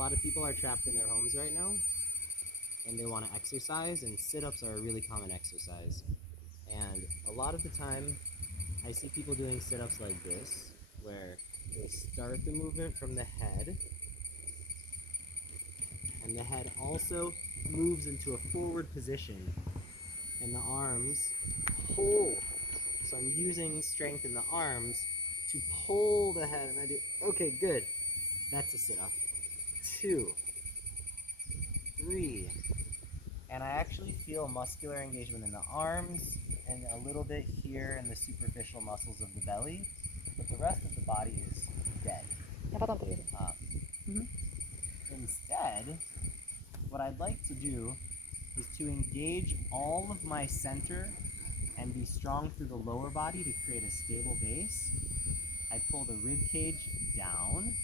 lot of people are trapped in their homes right now and they want to exercise, and sit-ups are a really common exercise. And a lot of the time, I see people doing sit-ups like this, where they start the movement from the head, and the head also moves into a forward position, and the arms pull. So I'm using strength in the arms to pull the head, and I do, okay, good. That's a sit-up. 2, 3, and I actually feel muscular engagement in the arms and a little bit here in the superficial muscles of the belly, but the rest of the body is dead. Instead, what I'd like to do is to engage all of my center and be strong through the lower body to create a stable base. I pull the rib cage down.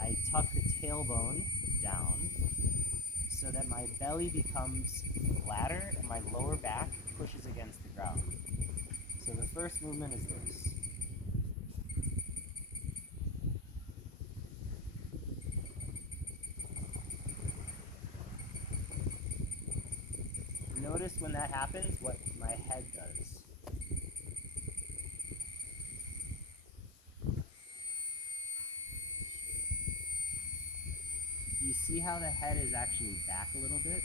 I tuck the tailbone down so that my belly becomes flatter and my lower back pushes against the ground. So the first movement is this. Notice when that happens what my head does. You see how the head is actually back a little bit?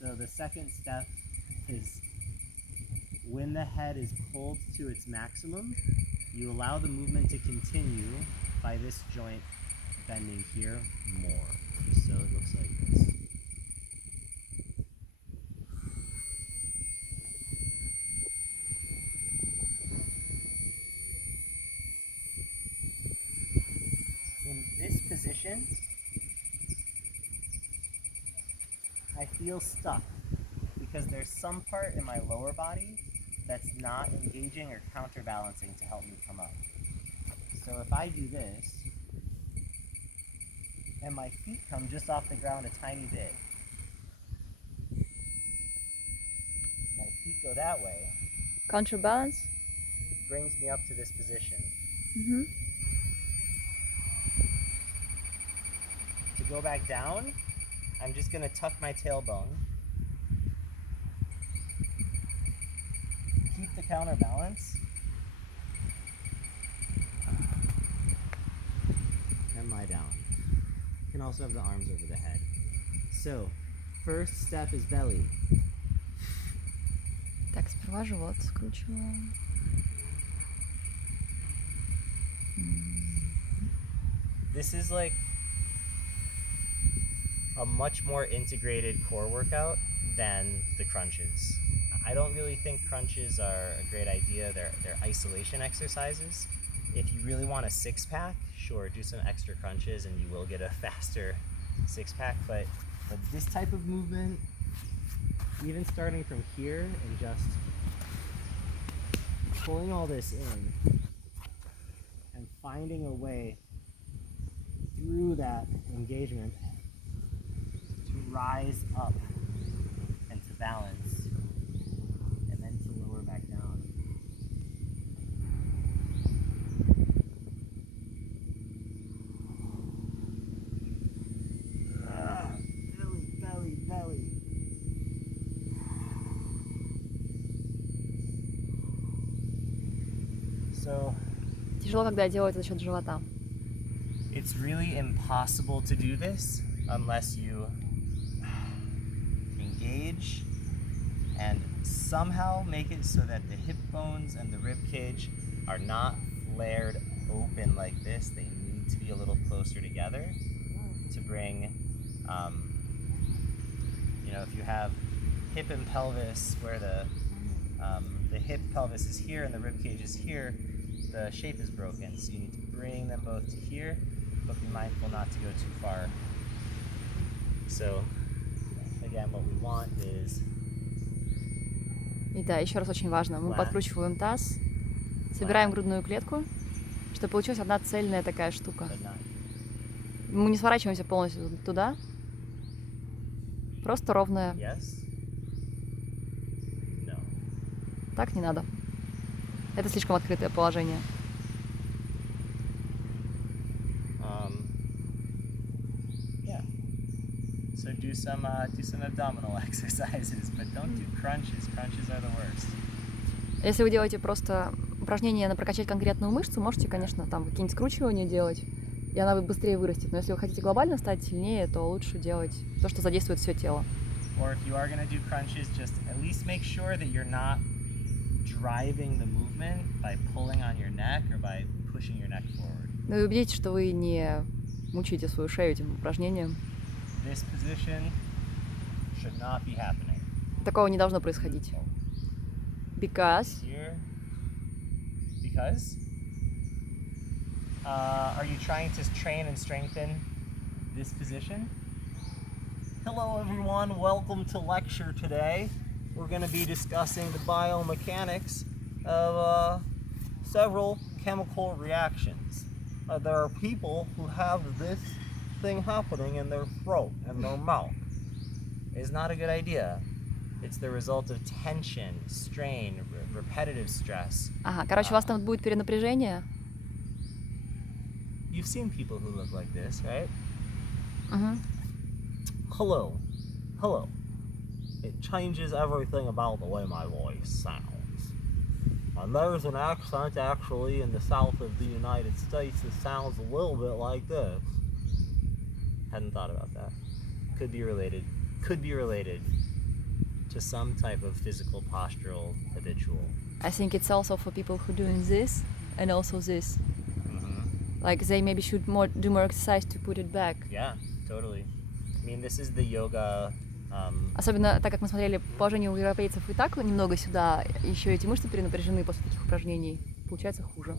So the second step is when the head is pulled to its maximum, you allow the movement to continue by this joint bending here more. So it looks like this. In this position, I feel stuck because there's some part in my lower body that's not engaging or counterbalancing to help me come up. So if I do this, and my feet come just off the ground a tiny bit, my feet go that way, Counterbalance. it brings me up to this position. To go back down, I'm just going to tuck my tailbone, keep the counterbalance, and lie down. You can also have the arms over the head. So, first step is belly. Так, сперва живот скручиваем. This is like a much more integrated core workout than the crunches. I don't really think crunches are a great idea. They're isolation exercises. If you really want a six-pack, sure, do some extra crunches and you will get a faster six-pack. But this type of movement, even starting from here and just pulling all this in and finding a way through that engagement to rise up and to balance and then to lower back down. Belly, belly, belly. So Тяжело, когда делают за счет живота. it's really impossible to do this unless you engage and somehow make it so that the hip bones and the rib cage are not flared open like this. They need to be a little closer together to bring, if you have hip and pelvis where the hip pelvis is here and the rib cage is here, the shape is broken. So you need to bring them both to here, but be mindful not to go too far. So again, what we want is И да, еще раз очень важно, мы подкручиваем таз, собираем грудную клетку, чтобы получилась одна цельная такая штука. Мы не сворачиваемся полностью туда, просто ровная. yes, no. Так не надо. Это слишком открытое положение. Yeah. So do some abdominal exercises, but don't do crunches. Crunches are the worst. Если вы делаете просто упражнение на прокачать конкретную мышцу, можете, конечно, там какие-нибудь скручивания делать, и она быстрее вырастет. Но если вы хотите глобально стать сильнее, то лучше делать то, что задействует все тело. Or if you are going to do crunches, just at least make sure that you're not driving the movement by pulling on your neck or by pushing your neck forward. Ну и убедитесь, что вы не мучаете свою шею этим упражнением. This position should not be happening. Такого не должно происходить. Because... Here. Because? Are you trying to train and strengthen this position? Hello everyone, welcome to lecture today. We're going to be discussing the biomechanics of several chemical reactions. There are people who have this thing happening in their throat and their mouth. It's not a good idea. It's the result of tension, strain, repetitive stress. Ага, короче, у вас там будет перенапряжение. You've seen people who look like this, right? Угу. Hello. Hello. It changes everything about the way my voice sounds. And there's an accent actually in the south of the United States that sounds a little bit like this. Hadn't thought about that. Could be related. Could be related to some type of physical postural habitual. I think it's also for people who are doing this and also this. Mm-hmm. Like they maybe should do more exercise to put it back. Yeah, totally. I mean, this is the yoga. Особенно так как мы смотрели положение у европейцев и так немного сюда, еще эти мышцы перенапряжены после таких упражнений. Получается хуже.